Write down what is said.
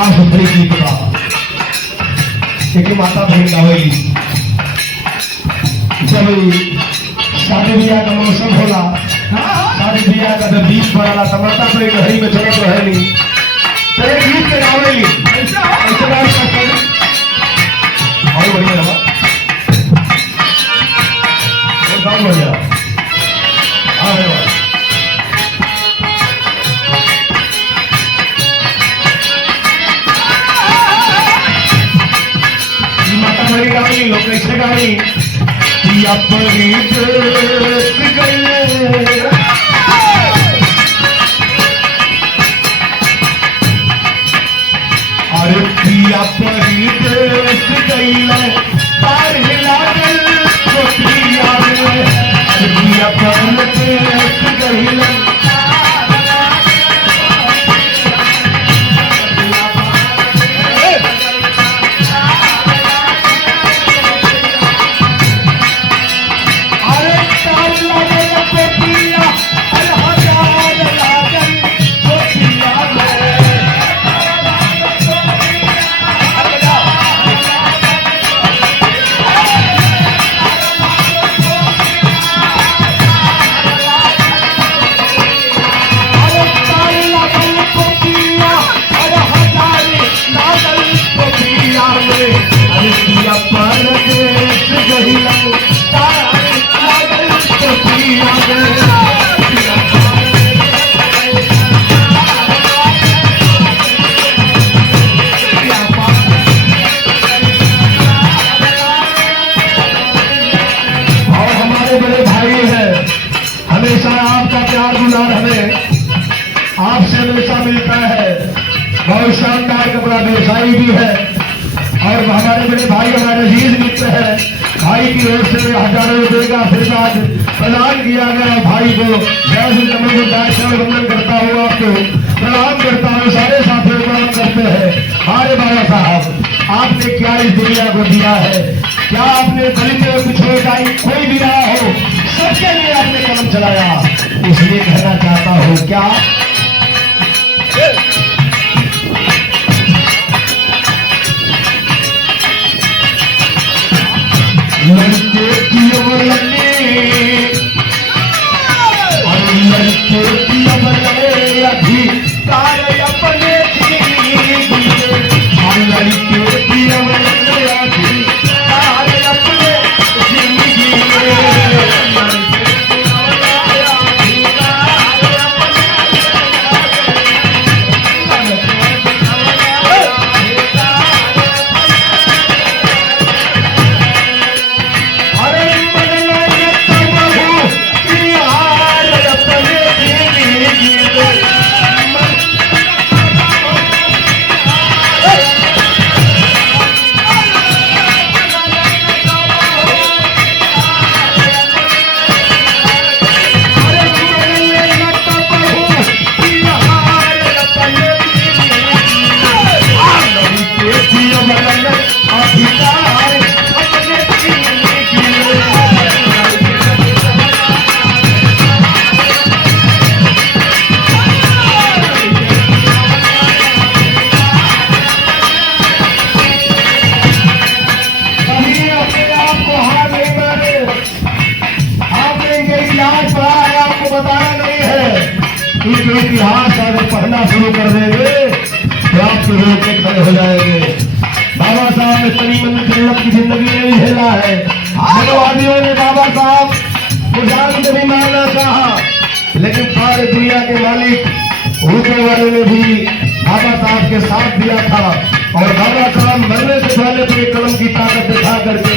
साफ सुथरी गीत बा लेकिन माता बहन गावेली जब शादी ब्याह का मौसम होला शादी ब्याह का जब बीच पड़ाला तब माता तो घड़ी में चलत रहे नहीं तो एक गीत के गावेली और बढ़िया लगा और गाँव बढ़िया हाँ है गाड़ी लोग कैसे गाड़ी अपनी अरे पिया परी देश गईले पार लागल तो पिया पर देश गईले हमेशा आपका प्यार दुलार हमें आपसे हमेशा मिलता है। बहुत शानदार कपड़ा व्यवसायी भी है और हमारे बड़े भाई हमारे अजीज मित्र है। भाई की ओर से हजारों रुपए का आशीर्वाद प्रदान किया गया। भाई को वंदन करता हूँ, आपको प्रणाम करता हूँ, सारे साथियों प्रणाम करते हैं। अरे बाबा साहब आपने क्या इस दुनिया को दिया है, क्या आपने दलित पिछड़े का कोई भी रहा हो सबके लिए आपने कदम चलाया। इसलिए कहना चाहता हूं क्या लड़के की लड़के की अभी सारे अपने लड़के की अभी सारे अपने जिंदगी इतिहास अगर पढ़ना शुरू कर देंगे तो आप शुरू के खड़े हो जाएंगे। बाबा साहब ने तनी मंदिर जन्नत की जिंदगी नहीं झेला है। मानववादियों ने बाबा साहब को जान से भी मारना चाहा, लेकिन सारे दुनिया के मालिक ऊपर वाले ने भी बाबा साहब के साथ दिया था और बाबा साहब मरने से पहले अपने कलम की ताकत दिखा करके